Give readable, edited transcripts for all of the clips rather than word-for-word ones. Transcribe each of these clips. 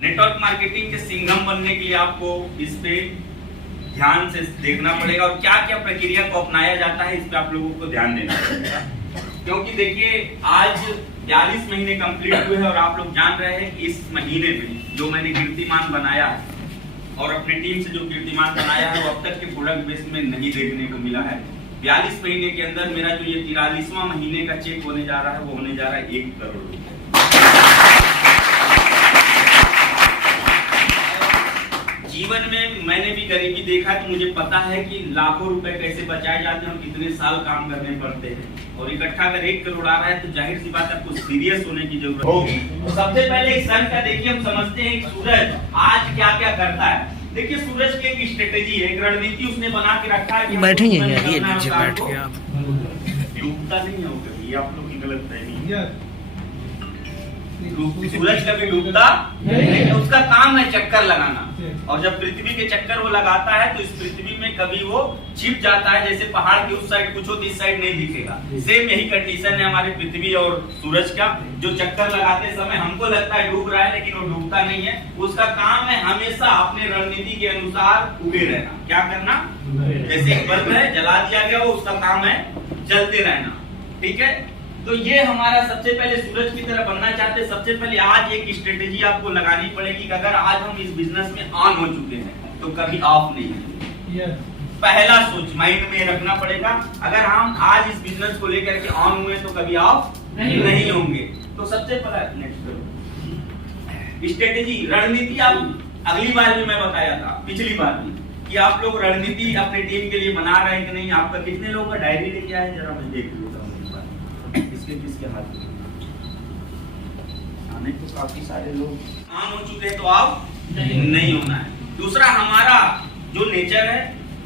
Network marketing के सिंघम बनने के लिए आपको इस पे ध्यान से देखना पड़ेगा और क्या क्या प्रक्रिया को अपनाया जाता है इस पे आप लोगों को ध्यान देना पड़ेगा। क्योंकि देखिए आज 42 महीने कंप्लीट हुए हैं और आप लोग जान रहे हैं कि इस महीने में जो मैंने कीर्तिमान बनाया है और अपनी टीम से जो कीर्तिमान बनाया है वो अब तक के प्रोडक्ट बेस में नहीं देखने को मिला है। 42 महीने के अंदर मेरा जो ये 43वां महीने का चेक होने जा रहा है वो होने जा रहा है 1 करोड़ रुपए। जीवन में मैंने भी गरीबी देखा तो मुझे पता है कि लाखों रुपए कैसे बचाए जाते हैं और कितने साल काम करने पड़ते हैं और इकट्ठा अगर 1 करोड़ आ रहा है तो जाहिर सी बात आपको सीरियस होने की जरूरत होगी। तो सबसे पहले इस सन का देखिए हम समझते हैं कि सूरज आज क्या क्या करता है। देखिए सूरज की एक स्ट्रेटेजी है, एक रणनीति उसने बना के रखा है कि बैठेंगे ये नीचे बैठ के आप डूबता नहीं है वो कभी, आप लोग की गलतफहमी है। सूरज कभी डूबता नहीं, उसका काम है चक्कर लगाना और जब पृथ्वी के चक्कर वो लगाता है तो इस पृथ्वी में कभी वो छिप जाता है। जैसे पहाड़ के उस साइड कुछ हो तो इस साइड नहीं दिखेगा, सेम यही कंडीशन है हमारे पृथ्वी और सूरज का। जो चक्कर लगाते समय हमको लगता है डूब रहा है लेकिन वो डूबता नहीं है। उसका काम है हमेशा अपने रणनीति के अनुसार उगे रहना। क्या करना? जैसे एक बल्ब है जला दिया गया वो उसका काम है जलते रहना। ठीक है, तो ये हमारा सबसे पहले सूरज की तरह बनना चाहते हैं। सबसे पहले आज एक स्ट्रेटेजी आपको लगानी पड़ेगी कि अगर आज हम इस बिजनेस में ऑन हो चुके हैं तो कभी ऑफ नहीं है। पहला सोच माइंड में रखना पड़ेगा, अगर हम आज इस बिजनेस को लेकर के ऑन हुए तो कभी ऑफ नहीं होंगे। तो सबसे पहला नेक्स्ट करो स्ट्रेटेजी, रणनीति। आप अगली बार भी मैं बताया था, पिछली बार भी, कि आप लोग रणनीति अपने टीम के लिए बना रहे हैं कि नहीं। आपका कितने लोगों का डायरी लेके आए जरा मैं देख लूँ किसके हाथ में आने तो काफी सारे लोग ऑन हो चुके हैं तो आप नहीं होना है। दूसरा हमारा जो नेचर है,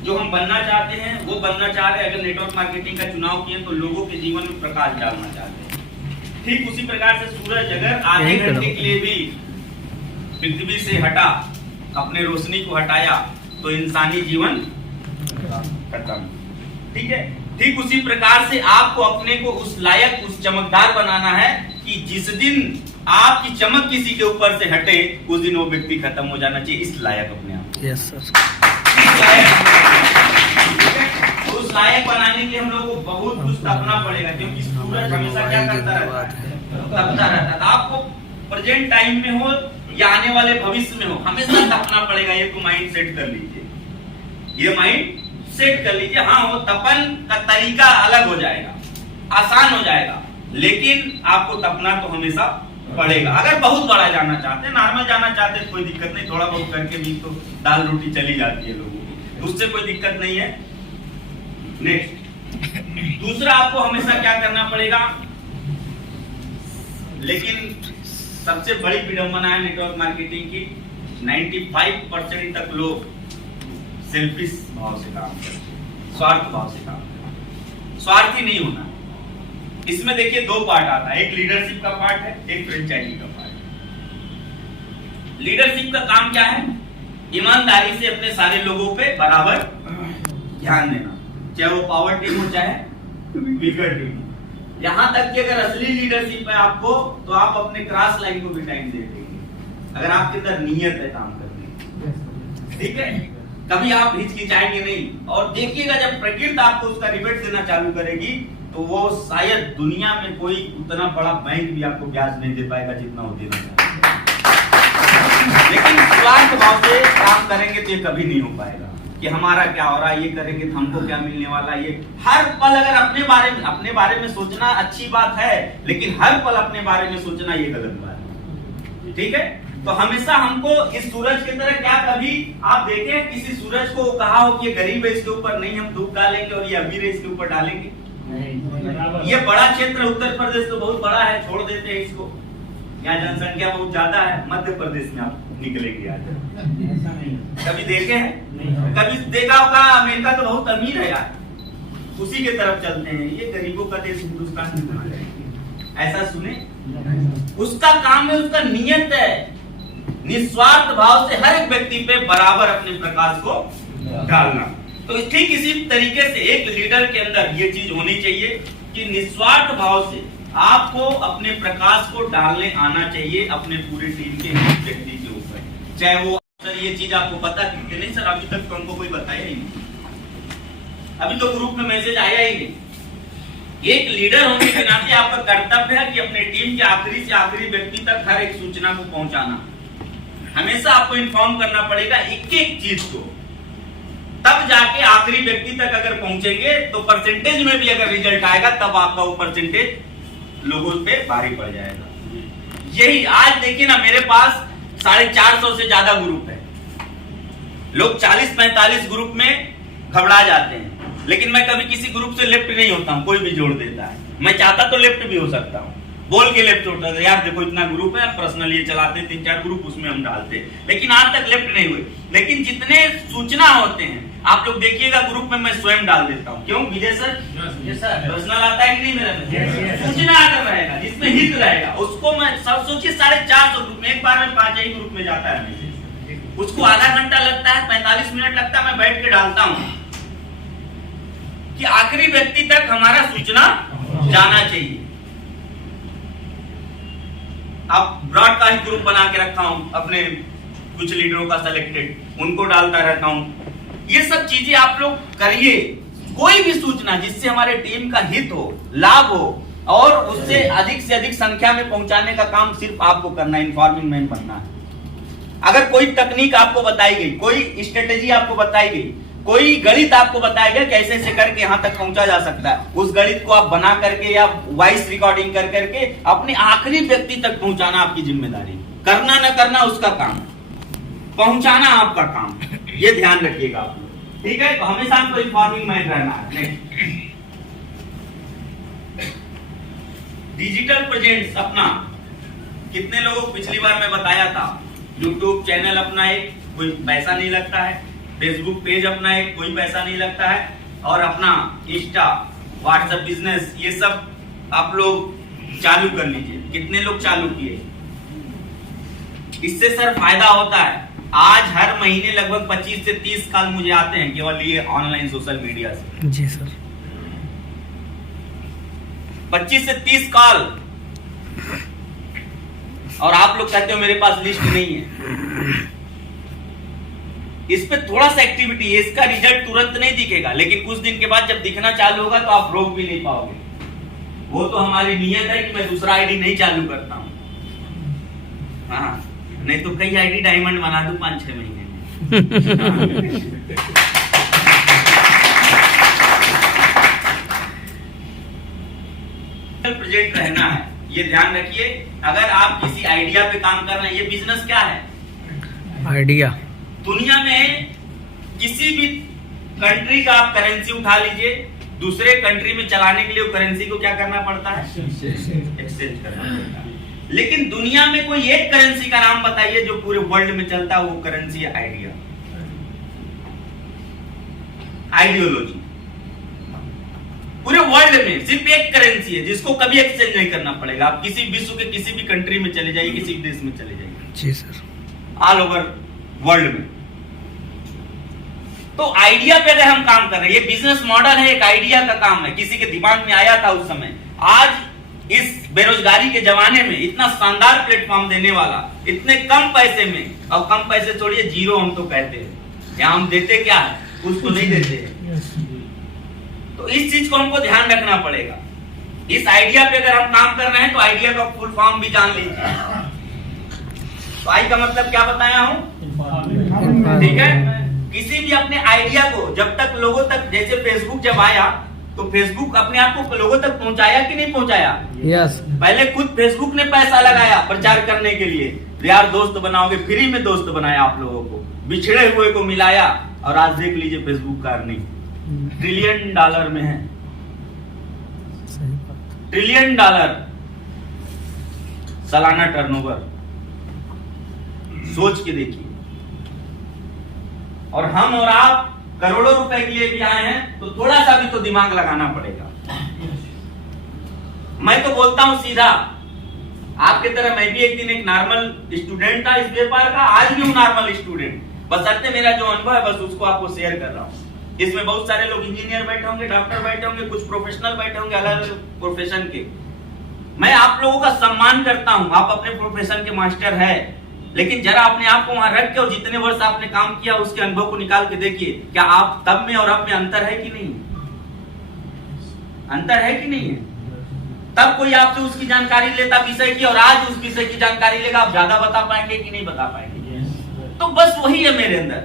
जो हम बनना चाहते हैं वो बनना चाह रहे हैं। अगर नेटवर्क मार्केटिंग का चुनाव किए तो लोगों के जीवन में प्रकाश डालना चाहते हैं। ठीक उसी प्रकार से सूरज अगर आधे घंटे के लिए भी पृथ्वी से हटा, अपने रोशनी को हटाया तो इंसानी जीवन खत्म। ठीक है, ठीक उसी प्रकार से आपको अपने को उस लायक, उस चमकदार बनाना है कि जिस दिन आपकी चमक किसी के ऊपर से हटे उस दिन वो व्यक्ति खत्म हो जाना चाहिए। इस लायक अपने आप। Yes sir. उस लायक बनाने के लिए हम लोगों को बहुत कुछ तपना पड़ेगा, क्योंकि सूरज हमेशा क्या करता रहता है, तपता रहता है। आपको प्रेजेंट टाइम में हो या आने वाले भविष्य में हो, हमेशा तपना पड़ेगा। ये तो माइंड सेट कर लीजिए, ये माइंड सेट कर लीजिए। हाँ, वो तपन का तरीका अलग हो जाएगा, आसान हो जाएगा, लेकिन आपको तपना तो हमेशा पड़ेगा। अगर बहुत बड़ा जाना चाहते हैं, नॉर्मल जाना चाहते हैं, कोई दिक्कत नहीं, थोड़ा बहुत करके भी तो दाल रोटी चली जाती है लोगों की, उससे कोई दिक्कत नहीं है। नेक्स्ट, दूसरा आपको हमेशा क्या करना पड़ेगा, लेकिन सबसे बड़ी विडंबना है नेटवर्क मार्केटिंग की, 95% तक लोग सेल्फिश भाव से काम करते हैं, स्वार्थ भाव से काम करते हैं। स्वार्थी नहीं होना। इसमें देखिए 2 पार्ट आता है, एक लीडरशिप का पार्ट है, एक फ्रेंचाइजी का पार्ट है। लीडरशिप का काम क्या है? ईमानदारी से अपने सारे लोगों पे बराबर ध्यान देना, चाहे वो पावर टीम हो चाहे वीकर टीम हो। यहां तक कि अगर असली लीडरशिप है आपको तो आप अपने क्रॉस लाइन को भी टाइम दे देंगे अगर आपके अंदर नियत है काम करने। ठीक है, कभी आप हिचकिचाएंगे नहीं। और देखिएगा जब प्रकृति आपको उसका रिबेट देना चालू करेगी तो वो शायद दुनिया में कोई उतना बड़ा बैंक भी आपको ब्याज नहीं दे पाएगा जितना वो देना चाहेगा। लेकिन स्वार्थ भाव से काम करेंगे तो ये कभी नहीं हो पाएगा कि हमारा क्या हो रहा है, ये करेंगे तो हमको क्या मिलने वाला है। ये हर पल अगर अपने बारे में सोचना अच्छी बात है, लेकिन हर पल अपने बारे में सोचना ये गलत बात है। ठीक है, तो हमेशा हमको इस सूरज की तरह, क्या कभी आप देखें किसी सूरज को कहा हो कि ये गरीब है इसके ऊपर नहीं हम धूप डालेंगे और ये अमीर है इसके ऊपर डालेंगे? ये बड़ा क्षेत्र उत्तर प्रदेश तो बहुत बड़ा है, छोड़ देते हैं इसको, यहाँ जनसंख्या बहुत ज्यादा है। मध्य प्रदेश में आप निकलेंगे आज, कभी देखे हैं? कभी देखा होगा अमेरिका तो बहुत अमीर है यार, उसी के तरफ चलते हैं। ये गरीबों का देश हिंदुस्तान में बना है, ऐसा सुने? उसका काम है, उसका नियत है निस्वार्थ भाव से हर एक व्यक्ति पे बराबर अपने प्रकाश को डालना। तो ठीक इसी तरीके से एक लीडर के अंदर ये चीज होनी चाहिए कि निस्वार्थ भाव से आपको अपने प्रकाश को डालने आना चाहिए अपने पूरी टीम के व्यक्ति के ऊपर। चाहे वो सर ये चीज आपको पता थी कि नहीं? सर अभी तक तो हमको कोई बताया ही नहीं, अभी तो ग्रुप में मैसेज आया ही नहीं। एक लीडर होने के नाते आपका कर्तव्य है कि अपने टीम के आखिरी से आखिरी व्यक्ति तक हर एक सूचना को पहुंचाना। हमेशा आपको इन्फॉर्म करना पड़ेगा एक एक चीज को, तब जाके आखिरी व्यक्ति तक अगर पहुंचेंगे तो परसेंटेज में भी अगर रिजल्ट आएगा तब आपका वो परसेंटेज लोगों पे भारी पड़ जाएगा। यही आज देखिए ना, मेरे पास 450 से ज्यादा ग्रुप है। लोग 40-45 ग्रुप में घबरा जाते हैं, लेकिन मैं कभी किसी ग्रुप से लेफ्ट नहीं होता हूं। कोई भी जोड़ देता है, मैं चाहता तो लेफ्ट भी हो सकता हूं, बोल के लेफ्ट होता है, यार देखो इतना ग्रुप है, पर्सनल ये चलाते हैं 3-4 ग्रुप, उसमें हम डालते हैं, लेकिन आज तक लेफ्ट नहीं हुए। लेकिन जितने सूचना होते हैं आप लोग देखिएगा ग्रुप में मैं स्वयं डाल देता हूं। क्यों विजय सर? पर्सनल आता है कि नहीं मेरा में? सूचना अगर रहेगा जिसमें हित रहेगा उसको मैं सब सोचिए 450 ग्रुप में एक बार में 5 ही ग्रुप में जाता है मैसेज, उसको आधा घंटा लगता है, 45 मिनट लगता है, मैं बैठ के डालता हूं कि आखिरी व्यक्ति तक हमारा सूचना जाना चाहिए। अब ब्रॉडकास्ट ग्रुप बना के रखा हूं अपने कुछ लीडरों का सिलेक्टेड, उनको डालता रहता हूं। ये सब चीजें आप लोग करिए। कोई भी सूचना जिससे हमारे टीम का हित हो, लाभ हो और उससे अधिक से अधिक संख्या में पहुंचाने का काम सिर्फ आपको करना है, इन्फॉर्मिंग मैन बनना है। अगर कोई तकनीक आपको बताई गई, कोई स्ट्रेटेजी आपको बताई गई, कोई गणित आपको बताया गया कैसे से करके यहां तक पहुंचा जा सकता है, उस गणित को आप बना करके या वॉइस रिकॉर्डिंग कर करके अपने आखिरी व्यक्ति तक पहुंचाना आपकी जिम्मेदारी। करना न करना उसका काम, पहुंचाना आपका काम। ये ध्यान रखिएगा आप लोग, ठीक है? तो हमेशा आपको इन्फॉर्मिंग मैन रहना है। डिजिटल प्रेजेंस अपना, कितने लोगों को पिछली बार मैं बताया था, यूट्यूब चैनल अपना एक, कोई पैसा नहीं लगता है, फेसबुक पेज अपना एक, कोई पैसा नहीं लगता है, और अपना इंस्टा, व्हाट्सएप बिजनेस, ये सब आप लोग चालू कर लीजिए। कितने लोग चालू किए? इससे सर फायदा होता है। आज हर महीने लगभग 25 से 30 कॉल मुझे आते हैं केवल ये ऑनलाइन सोशल मीडिया से। जी सर। 25 से 30 कॉल, और आप लोग कहते हो मेरे पास लिस्ट नहीं है। इस पे थोड़ा सा एक्टिविटी है, इसका रिजल्ट तुरंत नहीं दिखेगा, लेकिन कुछ दिन के बाद जब दिखना चालू होगा तो आप रोक भी नहीं पाओगे। वो तो हमारी नियत है कि मैं दूसरा आईडी नहीं चालू करता हूं। हाँ, नहीं तो कई आईडी डायमंड बना दूं 5-6 महीने में। प्रेजेंट रहना है, ये ध्यान रखिए। अगर आप किसी आइडिया पे काम कर रहे हैं, ये बिजनेस क्या है? आइडिया। दुनिया में किसी भी कंट्री का आप करेंसी उठा लीजिए, दूसरे कंट्री में चलाने के लिए करेंसी को क्या करना पड़ता है? एक्सचेंज करना पड़ता है। लेकिन दुनिया में कोई एक करेंसी का नाम बताइए जो पूरे वर्ल्ड में चलता है, वो करेंसी है आइडिया, आइडियोलॉजी। पूरे वर्ल्ड में सिर्फ एक करेंसी है जिसको कभी एक्सचेंज नहीं करना पड़ेगा। आप किसी विश्व के किसी भी कंट्री में चले जाइए, किसी भी देश में चले जाइए, जी सर, ऑल ओवर वर्ल्ड में। तो आइडिया पे अगर हम काम कर रहे हैं, ये बिजनेस मॉडल है, एक आइडिया का काम है, किसी के दिमाग में आया था उस समय। आज इस बेरोजगारी के जमाने में इतना शानदार प्लेटफॉर्म देने वाला, इतने कम पैसे में, और कम पैसे छोड़िए, जीरो हम तो कहते हैं, या हम देते क्या है, कुछ तो नहीं देते हैं। तो इस चीज को हमको ध्यान रखना पड़ेगा। इस आइडिया पे अगर हम काम कर रहे हैं तो आइडिया का फुल फॉर्म भी जान लीजिए। तो आई का मतलब क्या बताया हूं, ठीक है? किसी भी अपने आइडिया को जब तक लोगों तक, जैसे फेसबुक जब आया तो फेसबुक अपने आप को लोगों तक पहुंचाया कि नहीं पहुंचाया? यस। पहले खुद फेसबुक ने पैसा लगाया प्रचार करने के लिए, यार दोस्त बनाओगे, फ्री में दोस्त बनाया आप लोगों को, बिछड़े हुए को मिलाया, और आज देख लीजिए फेसबुक का अर्निंग $1 ट्रिलियन में है। $1 ट्रिलियन सालाना टर्नओवर, सोच के देखिए। और हम और आप करोड़ों रुपए के लिए भी आए हैं, तो थोड़ा सा भी तो दिमाग लगाना पड़ेगा। मैं तो बोलता हूं सीधा, आपके तरह मैं भी एक दिन एक नॉर्मल स्टूडेंट था इस व्यापार का, आज भी हूं नॉर्मल स्टूडेंट, बशर्ते मेरा जो अनुभव है बस उसको आपको शेयर कर रहा हूं। इसमें बहुत सारे लोग इंजीनियर बैठे होंगे, डॉक्टर बैठे होंगे, कुछ प्रोफेशनल बैठे होंगे अलग अलग प्रोफेशन के। मैं आप लोगों का सम्मान करता हूं, आप अपने प्रोफेशन के मास्टर है, लेकिन जरा अपने आप को वहां रख के और जितने वर्ष आपने काम किया उसके अनुभव को निकाल के देखिए, क्या आप तब में और अब में अंतर है कि नहीं? अंतर है कि नहीं है? तब कोई आपसे उसकी जानकारी लेता विषय की और आज उस विषय की जानकारी लेगा, आप ज्यादा बता पाएंगे कि नहीं बता पाएंगे? तो बस वही है मेरे अंदर।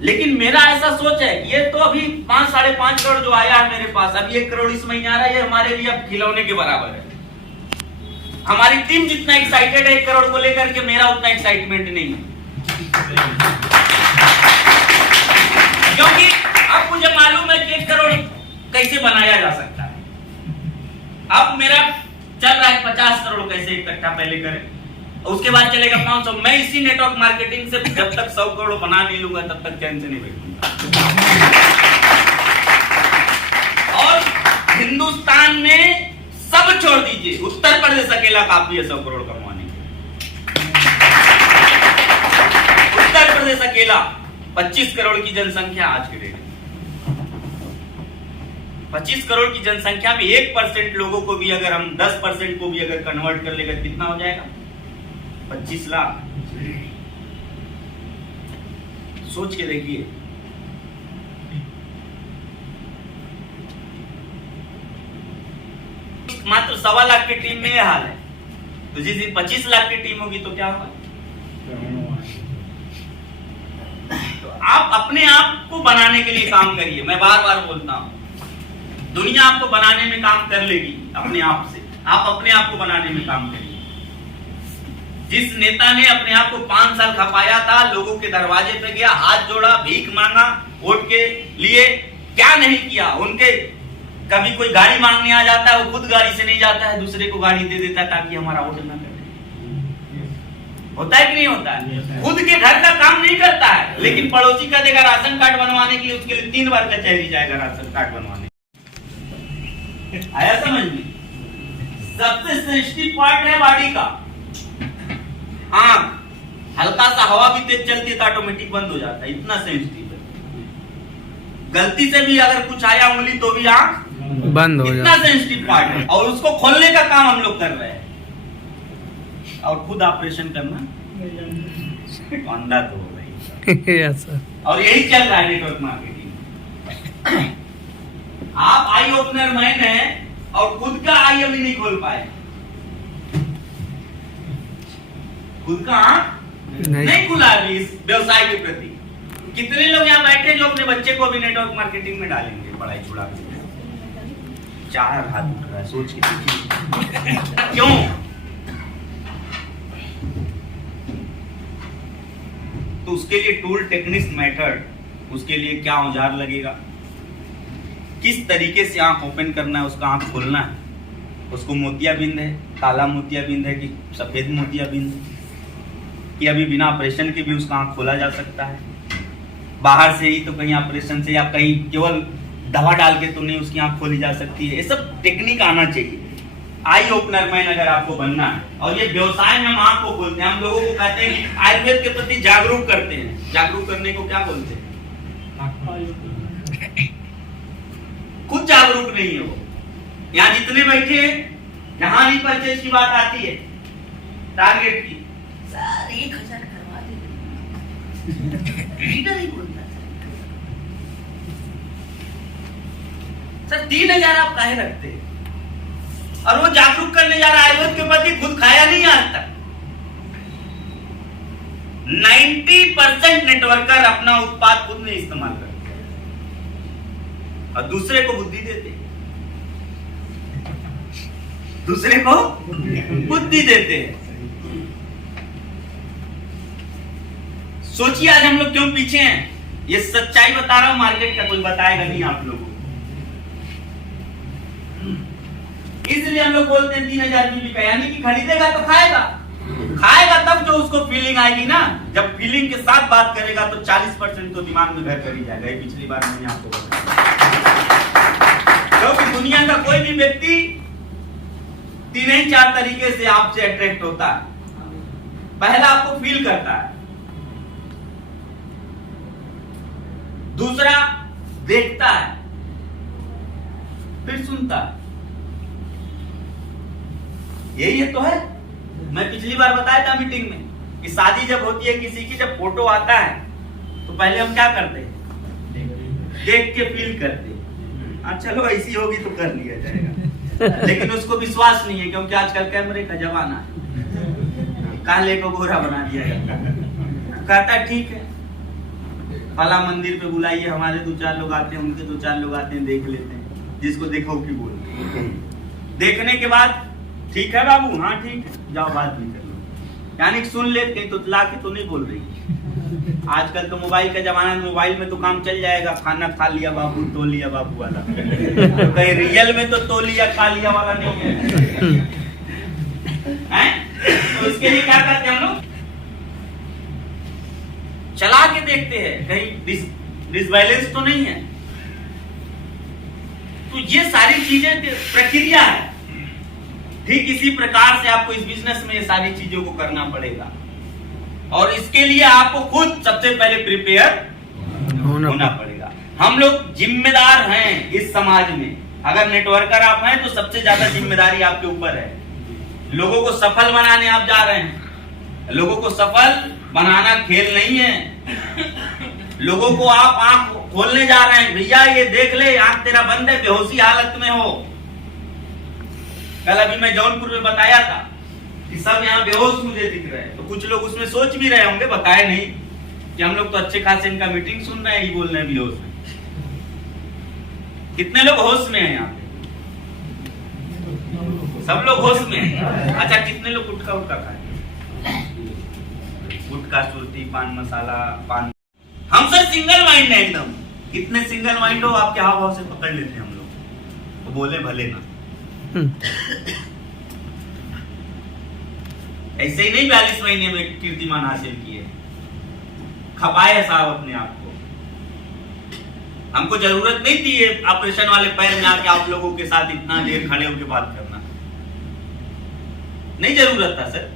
लेकिन मेरा ऐसा सोच है, ये तो अभी 5-5.5 करोड़ जो आया है मेरे पास, अभी 1 करोड़ इस महीने आ रहा है, ये हमारे लिए अब खिलौने के बराबर है। हमारी टीम जितना एक्साइटेड है 1 करोड़ को लेकर के, मेरा उतना एक्साइटमेंट नहीं है, क्योंकि अब मुझे मालूम है कि 1 करोड़ कैसे बनाया जा सकता है। अब मेरा चल रहा है 50 करोड़ कैसे इकट्ठा पहले करें, उसके बाद चलेगा 500। मैं इसी नेटवर्क मार्केटिंग से जब तक 100 करोड़ बना नहीं लूंगा तब तक चैन से नहीं बैठूंगा। और हिंदुस्तान में सब छोड़ दीजिए, उत्तर प्रदेश अकेला काफी है 100 करोड़ कमाने के। उत्तर प्रदेश अकेला 25 करोड़ की जनसंख्या आज के डेट में, 25 करोड़ की जनसंख्या में 1% लोगों को भी अगर हम 10% को भी अगर कन्वर्ट कर लेगा कितना हो जाएगा? 25 लाख। सोच के देखिए। मात्र 1.25 लाख की टीम में यह हाल है, तो जिस दिन 25 लाख की टीम होगी तो क्या होगा? तो आप अपने आप को बनाने के लिए काम करिए। मैं बार बार बोलता हूं, दुनिया आपको बनाने में काम कर लेगी अपने आप से। आप अपने आप को बनाने में काम करिए। जिस नेता ने अपने आप को 5 साल खपाया था, लोगों के दरवाजे पे गया, हाथ जोड़ा, भीख मांगा वोट के लिए, क्या नहीं किया? उनके कभी कोई गाड़ी मांगने आ जाता है, वो खुद गाड़ी से नहीं जाता है, दूसरे को गाड़ी दे देता है ताकि हमारा वोट ना करे। होता है कि नहीं होता है? खुद के घर का काम नहीं करता है, लेकिन पड़ोसी का देगा राशन कार्ड बनवाने के लिए, उसके लिए 3 बार कचहरी जाएगा राशन कार्ड बनवाने। आया समझ में? सबसे सेंसिटिव पार्ट है बॉडी का आंख। हल्का सा हवा भी तेज चलती है तो ऑटोमेटिक बंद हो जाता है, इतना सेंसिटिव है। गलती से भी अगर कुछ आया उंगली तो भी आंख बंद हो जाता है, इतना सेंसिटिव पार्ट है। और उसको खोलने का काम हम लोग कर रहे हैं, और खुद ऑपरेशन करना अंधा तो हो गई। Yes sir. और यही चल रहा है नेटवर्क मार्केटिंग। आप आई ओपनर मैन है और खुद का आई अभी नहीं खोल पाए, खुद का आंख नहीं खुला अभी इस व्यवसाय के प्रति। कितने लोग यहाँ बैठे जो अपने बच्चे को भी नेटवर्क मार्केटिंग में डालेंगे पढ़ाई छुड़ा के? 4 हाथ उठ रहा है, सोच के देखिए क्यों? तो उसके लिए टूल टेक्निक्स मेथड, उसके लिए क्या औजार लगेगा, किस तरीके से आंख ओपन करना है, उसका आंख खोलना है, उसको मोतियाबिंद है, काला मोतियाबिंद है कि सफेद मोतियाबिंद है, कि अभी बिना ऑपरेशन के भी उसका आंख खोला जा सकता है, बाहर से ही तो कहीं ऑपरेशन से, या कहीं केवल दवा डाल के तो नहीं उसकी आंख खोली जा सकती है। ये सब टेक्निक आना चाहिए। आई ओपनर मैन अगर आपको बनना है, और ये व्यवसाय में हम आंख को खोलते हैं, हम लोगों को कहते हैं कि आयुर्वेद के प्रति जागरूक करते हैं। जागरूक करने को क्या बोलते हैं? खुद जागरूक नहीं है वो। यहाँ जितने बैठे हैं, जहां भी परचेज की बात आती है, टारगेट की, सर 1000 करवा दे, लीडर ही बोलता है सर 3000 आप काहे रखते हैं? और वो जागरूक करने जा रहा है आयुर्वेद के प्रति, खुद खाया नहीं आज तक। 90% नेटवर्कर अपना उत्पाद खुद नहीं इस्तेमाल करते और दूसरे को बुद्धि देते, दूसरे को बुद्धि देते हैं। सोचिए आज हम लोग क्यों पीछे हैं। ये सच्चाई बता रहा हूं, मार्केट का कोई बताएगा नहीं आप लोगों को। इसलिए हम लोग बोलते हैं 3000 की बिका, यानी कि खरीदेगा तो खाएगा, खाएगा तब जो उसको फीलिंग आएगी ना। जब फीलिंग के साथ बात करेगा तो 40% तो दिमाग में घर कर ही जाएगा। ये पिछली बार मैंने आपको बताया, क्योंकि दुनिया का कोई भी व्यक्ति 3 ही 4 तरीके से आपसे अट्रैक्ट होता है। पहला आपको फील करता है, दूसरा देखता है, फिर सुनता है। यही है तो है। मैं पिछली बार बताया था मीटिंग में, कि शादी जब होती है किसी की, जब फोटो आता है तो पहले हम क्या करते हैं, देख के फील करते हैं, हाँ चलो ऐसी होगी तो कर लिया जाएगा। लेकिन उसको विश्वास नहीं है, क्योंकि आजकल कैमरे का जमाना है, काले को गोरा बना दिया जाता है। कहता है ठीक है, फला मंदिर पे बुलाइए, हमारे 2-4 लोग आते हैं, उनके 2-4 लोग आते हैं, देख लेते हैं, जिसको देखो कि बोलते हैं। देखने के बाद ठीक है बाबू, हाँ ठीक है, जाओ बात भी कर लो, यानी सुन ले, कहीं तो ला के तो नहीं बोल रही। आजकल तो मोबाइल का जमाना है, मोबाइल में तो काम चल जाएगा, खाना खा लिया बाबू, तो लिया बाबू वाला। तो कहीं रियल में तो लिया खा लिया वाला नहीं है, हैं? तो इसके लिए क्या करते हैं हम लोग, चला के देखते हैं कहीं डिसबैलेंस तो नहीं है। तो ये सारी चीजें प्रक्रिया है। ठीक इसी प्रकार से आपको इस बिजनेस में ये सारी चीजों को करना पड़ेगा, और इसके लिए आपको खुद सबसे पहले प्रिपेयर होना पड़ेगा। हम लोग जिम्मेदार हैं इस समाज में। अगर नेटवर्कर आप हैं तो सबसे ज्यादा जिम्मेदारी आपके ऊपर है। लोगों को सफल बनाने आप जा रहे हैं। लोगों को सफल बनाना खेल नहीं है। लोगों को आप आंख खोलने जा रहे हैं, भैया ये देख ले, आंख तेरा बंद है, बेहोशी हालत में हो। कल अभी मैं जौनपुर में बताया था कि सब यहाँ बेहोश मुझे दिख रहे हैं। तो कुछ लोग उसमें सोच भी रहे होंगे, बताए नहीं, कि हम लोग तो अच्छे खासे इनका मीटिंग सुन रहे हैं, ये बोल रहे हैं बेहोश में। कितने लोग होश में हैं यहाँ पे? सब लोग होश में हैं। अच्छा, कितने लोग गुटखा खाए? गुटखा, सुरती, पान मसाला, पान। हम सर सिंगल माइंड है एकदम। कितने सिंगल माइंड हो, आपके हाव भाव से पकड़ लेते हैं हम लोग, तो बोले भले ना। ऐसे ही नहीं 42 महीने में कीर्तिमान हासिल किए, खपाए साहब अपने आप को। हमको जरूरत नहीं थी ये ऑपरेशन वाले पैर में आके आप लोगों के साथ इतना देर खड़े होकर बात करना, नहीं जरूरत था सर।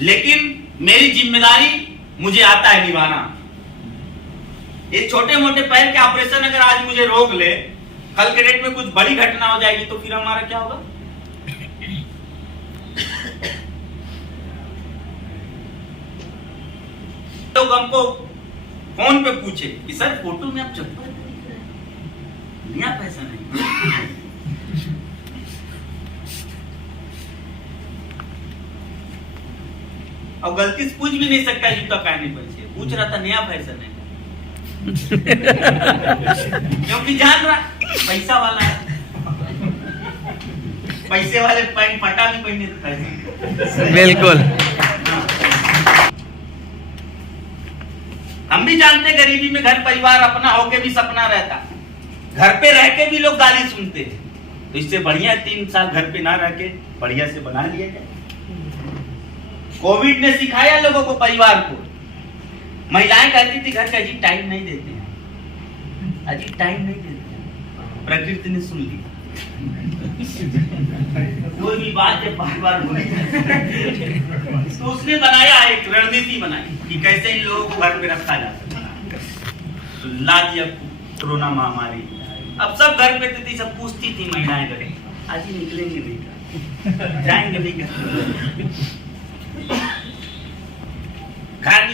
लेकिन मेरी जिम्मेदारी मुझे आता है निभाना। ये छोटे मोटे पैर के ऑपरेशन अगर आज मुझे रोक ले, कल के डेट में कुछ बड़ी घटना हो जाएगी तो फिर हमारा क्या होगा? लोग हमको फोन पे पूछे कि सर फोटो में आप चप्पल नया पैसा नहीं। और गलती से पूछ भी नहीं सकता जूता पहनने पर से, पूछ रहा था नया फैशन है। क्योंकि जान रहा पैसा वाला है, पैसे वाले पैंट फटा भी पहने तो पैसे। बिल्कुल। हम भी जानते गरीबी में घर परिवार अपना होके भी सपना रहता, घर पे रह के भी लोग गाली सुनते। तो इससे बढ़िया 3 साल घर पे ना रह के बढ़िया से बना लिया जाए। कोविड ने सिखाया लोगों को, परिवार को। महिलाएं कहती थी घर का अजीब टाइम नहीं देते हैं, अजीब टाइम नहीं देते हैं। प्रकृति ने सुन ली। कोई भी बात जब बार बार बोली तो उसने बनाया, एक रणनीति बनाई कि कैसे इन लोगों को घर पे रखा जा सकता है। तो ला दिया कोरोना महामारी। अब सब घर पे थी, सब पूछती थी महिलाएं, घरे आज ही निकलेंगे नहीं, जाएंगे नहीं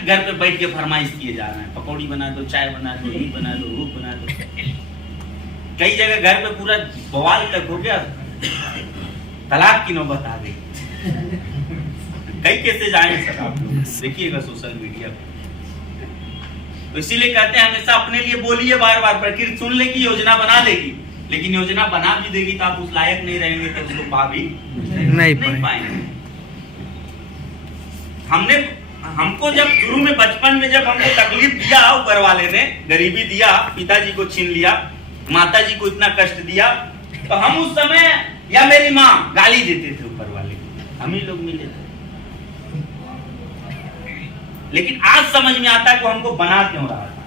घर पे बैठ के फरमाइश किए जा रहे हैं, पकौड़ी बना दो, चाय बना दो, ये बना दो, वो बना दो। कई जगह घर पे पूरा बवाल तक हो गया, तलाक की नौबत आ गई। कई केसेज आए सर, आप लोग देखिएगा सोशल मीडिया पे। तो इसीलिए कहते हैं हमेशा अपने लिए बोलिए बार बार। प्रकृति सुन लेगी, योजना बना देगी, लेकिन योजना बना भी देगी तो आप उस लायक नहीं रहेंगे, तो उसको पा भी नहीं पाएंगे। हमको जब शुरू में बचपन में जब हमको तकलीफ दिया ऊपर वाले ने, गरीबी दिया, पिताजी को छीन लिया, माताजी को इतना कष्ट दिया, तो हम उस समय या मेरी माँ गाली देते थे ऊपर वाले, हम ही लोग मिले थे। लेकिन आज समझ में आता है कि हमको बना क्यों रहा था।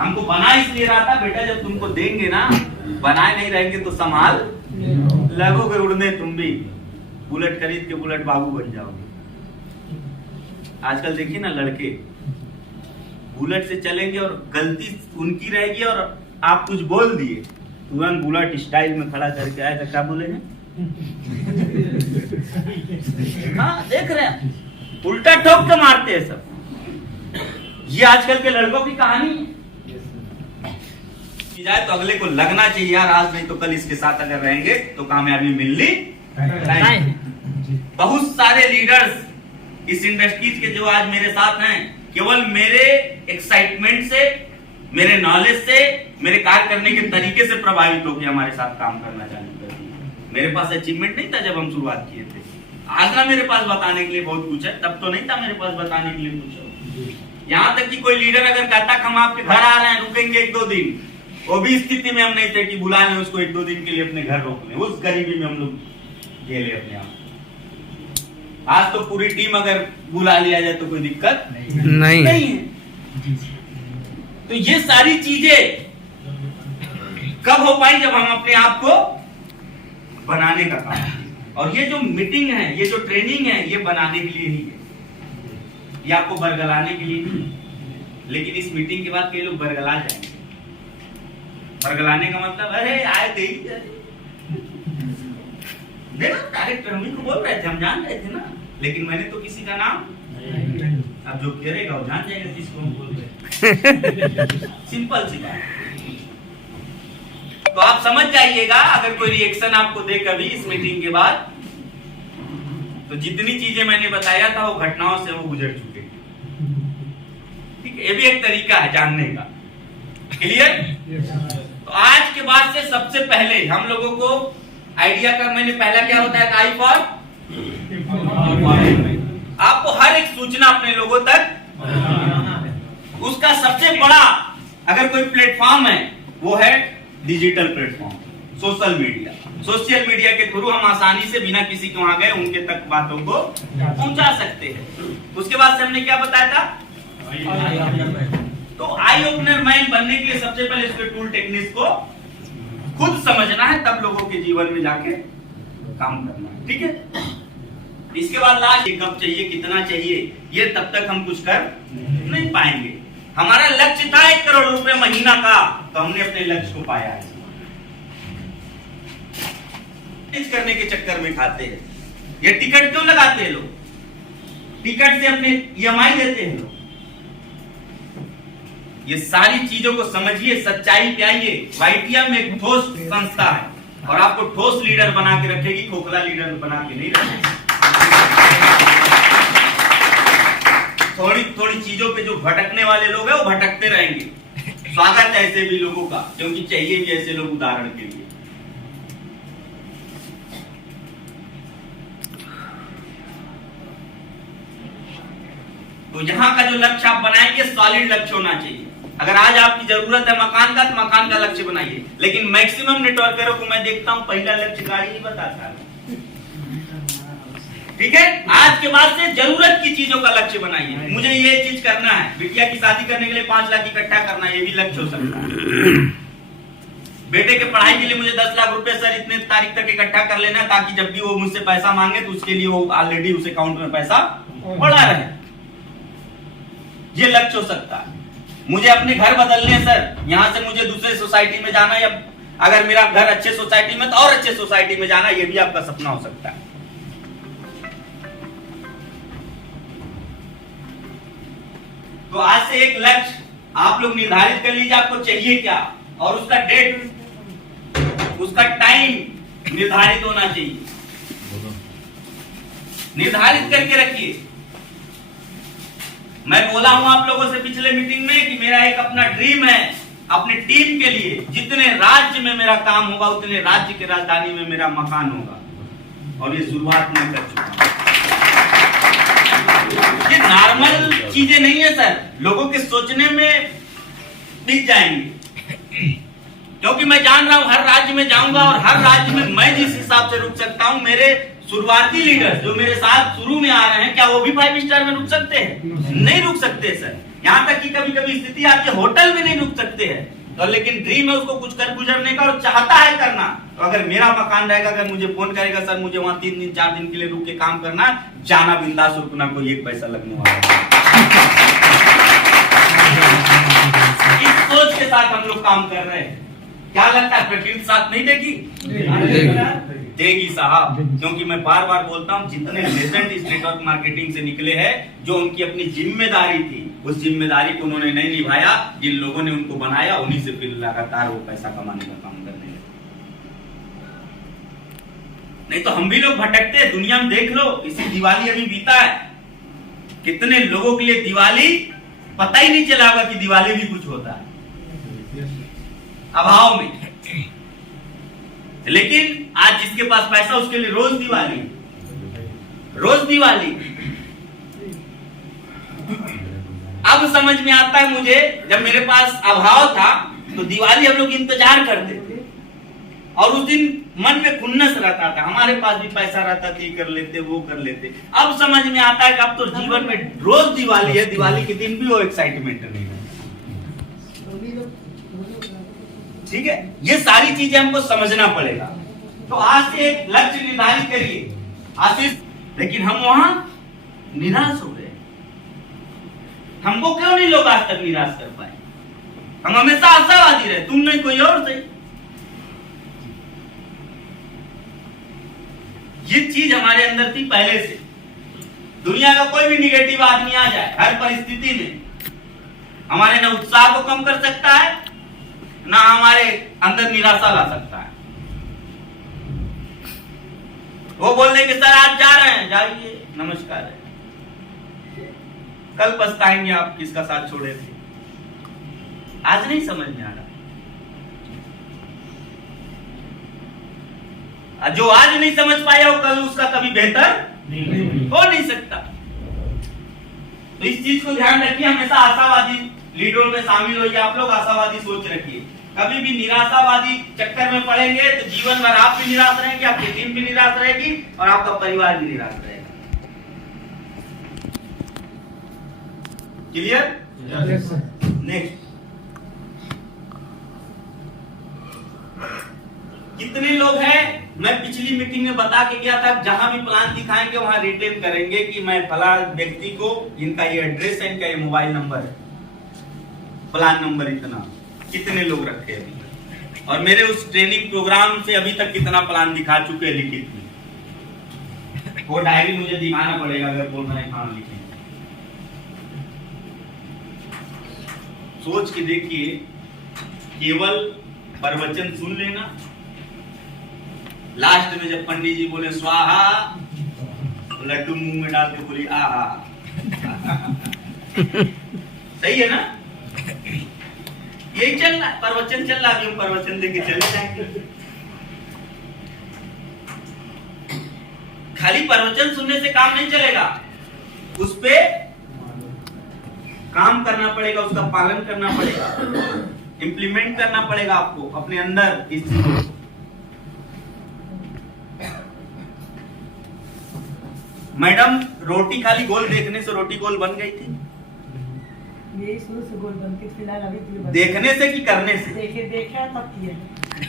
हमको बना इसलिए रहा था, बेटा जब तुमको देंगे ना, बनाए नहीं रहेंगे तो संभाल लगोगे उड़ने, तुम भी बुलेट खरीद के बुलेट बाबू बन जाओगे। आजकल देखिए ना, लड़के बुलेट से चलेंगे और गलती उनकी रहेगी और आप कुछ बोल दिए तुरंत बुलेट स्टाइल में खड़ा करके आए तो क्या बोले हैं? हाँ देख रहे हैं, उल्टा ठोक के मारते हैं सब। ये आजकल के लड़कों की कहानी है। जाए तो अगले को लगना चाहिए यार आज नहीं तो कल इसके साथ अगर रहेंगे तो कामयाबी मिलनी नहीं। बहुत सारे लीडर्स इस इंडस्ट्रीज के जो आज मेरे साथ हैं, केवल मेरे एक्साइटमेंट से, मेरे नॉलेज से, मेरे कार्य करने के तरीके से प्रभावित होकर हमारे साथ काम करना चालू कर दिया। मेरे पास अचीवमेंट नहीं था जब हम शुरुआत किए थे, आज ना मेरे पास बताने के लिए बहुत कुछ है, तब तो नहीं था मेरे पास बताने के लिए कुछ। यहाँ तक कि कोई लीडर अगर कहता कि हम आपके घर आ रहे हैं, रुकेंगे 1-2 दिन, वो भी स्थिति में हम नहीं थे कि बुला लें उसको 1-2 दिन के लिए अपने घर रोक लें। उस गरीबी में हम लोग झेले अपने आप। आज तो पूरी टीम अगर बुला लिया जाए तो कोई दिक्कत नहीं है। तो ये सारी चीजें कब हो पाई? जब हम अपने आप को बनाने का काम। और ये जो मीटिंग है, ये जो ट्रेनिंग है, ये बनाने के लिए ही है, ये आपको बरगलाने के लिए नहीं है। लेकिन इस मीटिंग के बाद कई लोग बरगला जाएंगे। बरगलाने का मतलब अरे आए थे, देखो डायरेक्टर हम ही को बोल रहे थे, हम जान रहे थे ना, लेकिन मैंने तो किसी का नाम, अब जो करेगा वो जान जाएगा किसको हम बोल रहे। सिंपल सी बात। तो आप समझ जाइएगा, अगर कोई रिएक्शन आपको दे कभी इस मीटिंग के बाद, तो जितनी चीजें मैंने बताया था वो घटनाओं से वो गुजर चुके। ठीक है, ये भी एक तरीका है जानने का। क्लियर? तो आज के बाद से सबसे पहले हम लोगों को आइडिया का, मैंने पहला क्या होता है, आई फॉर, आपको हर एक सूचना अपने लोगों तक, उसका सबसे बड़ा अगर कोई प्लेटफॉर्म है वो है digital platform, social media. Social media के थ्रू हम आसानी से बिना किसी के वहां गए उनके तक बातों को पहुंचा सकते हैं। उसके बाद से हमने क्या बताया था, तो आई ओपनर माइंड बनने के लिए सबसे पहले इसके टूल टेक्निक्स को खुद समझना है, तब लोगों के जीवन में जाके काम करना है। ठीक है? इसके बाद लास्ट, कब चाहिए, कितना चाहिए, ये तब तक हम कुछ कर नहीं पाएंगे। हमारा लक्ष्य था 1 करोड़ रुपए महीना का, तो हमने अपने लक्ष्य को पाया है। इस करने के चक्कर में खाते हैं। ये टिकट क्यों लगाते हैं लोग? टिकट से अपने EMI देते हैं लोग। ये सारी चीजों को समझिए, सच्चाई पे आइए। YTM एक ठोस संस्था है और आपको ठोस लीडर बना के रखेगी, खोखला लीडर बना के नहीं रखेगी। थोड़ी थोड़ी चीजों पे जो भटकने वाले लोग हैं वो भटकते रहेंगे। स्वागत है ऐसे भी लोगों का, क्योंकि चाहिए भी ऐसे लोग उदाहरण के लिए। तो यहाँ का जो लक्ष्य आप बनाएंगे, सॉलिड लक्ष्य होना चाहिए। अगर आज आपकी जरूरत है मकान का, तो मकान का लक्ष्य बनाइए। लेकिन मैक्सिमम नेटवर्करों को मैं देखता हूं पहला लक्ष्य गाड़ी नहीं बताता। ठीक है? आज के बाद से जरूरत की चीजों का लक्ष्य बनाइए। मुझे ये चीज करना है, बिटिया की शादी करने के लिए 5 लाख इकट्ठा करना, ये भी लक्ष्य हो सकता है। बेटे के पढ़ाई के लिए मुझे 10 लाख रुपए सर इतने तारीख तक इकट्ठा कर लेना है, ताकि जब भी वो मुझसे पैसा मांगे तो उसके लिए वो ऑलरेडी उस अकाउंट में पैसा पड़ा रहे। ये लक्ष्य हो सकता है। मुझे अपने घर बदलने सर, यहां से मुझे दूसरे सोसाइटी में जाना, या अगर मेरा घर अच्छे सोसाइटी में तो और अच्छे सोसाइटी में जाना, ये भी आपका सपना हो सकता है। तो आज से एक लक्ष्य आप लोग निर्धारित कर लीजिए, आपको चाहिए क्या, और उसका डेट, उसका टाइम निर्धारित होना चाहिए। निर्धारित करके रखिए। मैं बोला हूं आप लोगों से पिछले मीटिंग में कि मेरा एक अपना ड्रीम है अपनी टीम के लिए, जितने राज्य में मेरा काम होगा उतने राज्य की राजधानी में मेरा मकान होगा, और ये शुरुआत मैं कर चुका हूं। ये नॉर्मल चीजें नहीं है सर, लोगों के सोचने में दिख जाएंगे, क्योंकि मैं जान रहा हूं हर राज्य में जाऊंगा और हर राज्य में मैं जिस हिसाब से रुक सकता हूं, मेरे शुरुआती लीडर जो मेरे साथ शुरू में आ रहे हैं, क्या वो भी 5 स्टार में रुक सकते हैं? नहीं रुक सकते सर। यहाँ तक कि कभी कभी स्थिति आती है होटल में नहीं रुक सकते हैं, तो लेकिन ड्रीम है उसको कुछ कर गुजरने का और चाहता है करना। तो अगर मेरा मकान रहेगा, अगर मुझे फोन करेगा सर मुझे वहां 3 दिन 4 दिन के लिए रुक के काम करना, जाना बिंदास, रुकना कोई 1 पैसा लगने वाला। इस सोच के साथ हम लोग काम कर रहे हैं। क्या लगता है प्रकृति साथ नहीं देगी? देगी साहब, क्योंकि मैं बार बार बोलता हूँ जितने लेजेंड इस नेटवर्क मार्केटिंग से निकले हैं, जो उनकी अपनी जिम्मेदारी थी, उस जिम्मेदारी को उन्होंने नहीं निभाया, जिन लोगों ने उनको बनाया उन्हीं से फिर लगातार वो पैसा कमाने का काम करने लगे। नहीं तो हम भी लोग भटकते हैं दुनिया में, देख लो इसी दिवाली अभी बीता है, कितने लोगों के लिए दिवाली पता ही नहीं चला होगा कि दिवाली भी कुछ होता है अभाव में। लेकिन आज जिसके पास पैसा उसके लिए रोज दिवाली, रोज दिवाली। अब समझ में आता है मुझे, जब मेरे पास अभाव था तो दिवाली हम लोग इंतजार करते थे और उस दिन मन में खुन्नस रहता था, हमारे पास भी पैसा रहता था, ये कर लेते वो कर लेते। अब समझ में आता है कि अब तो जीवन में रोज दिवाली है, दिवाली के दिन भी वो एक्साइटमेंट नहीं है। ठीक है, ये सारी चीजें हमको समझना पड़ेगा। तो आज से एक लक्ष्य निर्धारित करिए आशीष, लेकिन हम वहां निराश हो गए। हमको क्यों नहीं लोग आज तक निराश कर पाए? हम हमेशा आशावादी रहे, तुम नहीं कोई और सही। ये चीज हमारे अंदर थी पहले से। दुनिया का कोई भी निगेटिव आदमी आ जाए, हर परिस्थिति में हमारे न उत्साह को कम कर सकता है, ना हमारे अंदर निराशा ला सकता है। वो बोल देंगे सर आज जा रहे हैं, जाइए नमस्कार है, कल पछताएंगे आप किसका साथ छोड़े थे। आज नहीं समझ में आ रहा, जो आज नहीं समझ पाया वो कल उसका कभी बेहतर हो नहीं सकता। तो इस चीज को ध्यान रखिए, हमेशा आशावादी लीडरों में शामिल होइए। आप लोग आशावादी सोच रखिए, कभी भी निराशावादी चक्कर में पड़ेंगे तो जीवन भर आप भी निराश रहेंगे, आपकी टीम भी निराश रहेगी और आपका परिवार भी निराश रहेगा। क्लियर? नेक्स्ट, कितने लोग हैं? मैं पिछली मीटिंग में बता के गया था, जहां भी प्लान दिखाएंगे वहां रिटेन करेंगे कि मैं फला व्यक्ति को, इनका ये एड्रेस है, इनका ये मोबाइल नंबर है, प्लान नंबर इतना। कितने लोग रखे अभी? और मेरे उस ट्रेनिंग प्रोग्राम से अभी तक कितना प्लान दिखा चुके हैं लिखित में? वो डायरी मुझे दिखाना पड़ेगा अगर बोल रहे हैं कहां लिखे। सोच के देखिए, केवल प्रवचन सुन लेना, लास्ट में जब पंडित जी बोले स्वाहा, लड्डू मुंह में डाल के बोली आहा। सही है ना? यही चल रहा है, प्रवचन चल रहा है, अभी हम प्रवचन देके चले जाएंगे। खाली प्रवचन सुनने से काम नहीं चलेगा, उस पे काम करना पड़ेगा, उसका पालन करना पड़ेगा, इंप्लीमेंट करना पड़ेगा आपको अपने अंदर इस चीजों को। मैडम, रोटी खाली गोल देखने से रोटी गोल बन गई थी? ये शुरू से गोल बनती, फिलहाल अभी देखने से कि करने से? देखा तब किया,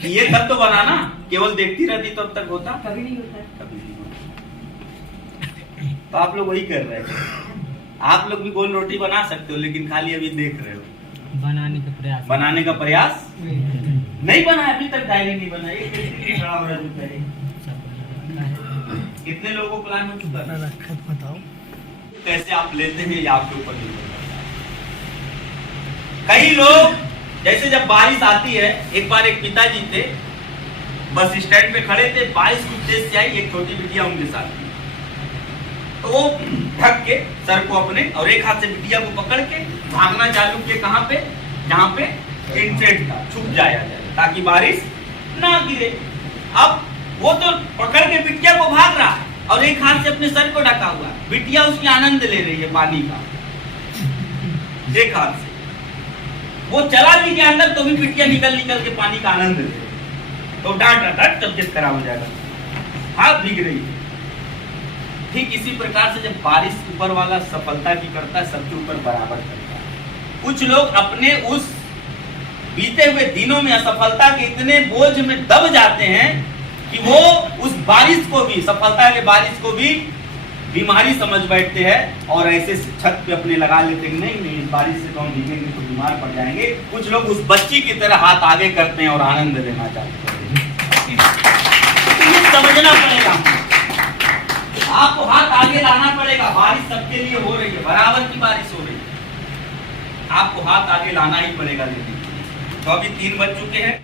ये तब तो बना ना, केवल देखती रहती तो अब तक होता? कभी नहीं होता, कभी नहीं होता। तो आप लोग वही कर रहे हैं। आप लोग भी गोल रोटी बना सकते हो, लेकिन खाली अभी देख रहे हो। बनाने का प्रयास नहीं बना, अभी तक डायरी नहीं बनाई। कितने लोगों को प्लान हो चुका है? बताओ कैसे आप लेते हैं ये आपके ऊपर निर्भर करता है। कई लोग, जैसे जब बारिश आती है, एक बार एक पिताजी थे, बस स्टैंड पे खड़े थे, बारिश कुछ तेज से आई, एक छोटी बिटिया उनके साथ थी, तो वो ढक के सर को अपने और एक हाथ से बिटिया को पकड़ के भागना चालू किए। कहां पे? जहां पे इंसेंट था, छुप जाया जाए ताकि बारिश ना गिरे। अब वो तो पकड़ के बिटिया को भाग रहा और एक हाथ से अपने सर को ढका हुआ, बिटिया उसकी आनंद ले रही है पानी का एक हाथ से। वो चला भी गया अंदर तो भी बिटिया निकल निकल के पानी का आनंद ले रही, तो डांट तबियत खराब हो जाएगा, हाथ भीग रही है। ठीक इसी प्रकार से जब बारिश ऊपर वाला सफलता की करता है, सबके ऊपर बराबर करता है। कुछ लोग अपने उस बीते हुए दिनों में असफलता के इतने बोझ में दब जाते हैं कि वो उस बारिश को भी, सफलता के बारिश को भी बीमारी समझ बैठते हैं और ऐसे छत पे अपने लगा लेते हैं, नहीं नहीं बारिश से तो हम भीगेंगे तो बीमार पड़ जाएंगे। कुछ लोग उस बच्ची की तरह हाथ आगे करते हैं और आनंद लेना चाहते हैं। तो ये समझना पड़ेगा, आपको हाथ आगे लाना पड़ेगा। बारिश सबके लिए हो रही है, बराबर की बारिश हो रही है, आपको हाथ आगे लाना ही पड़ेगा। लेकिन तो अभी 3 बज चुके हैं।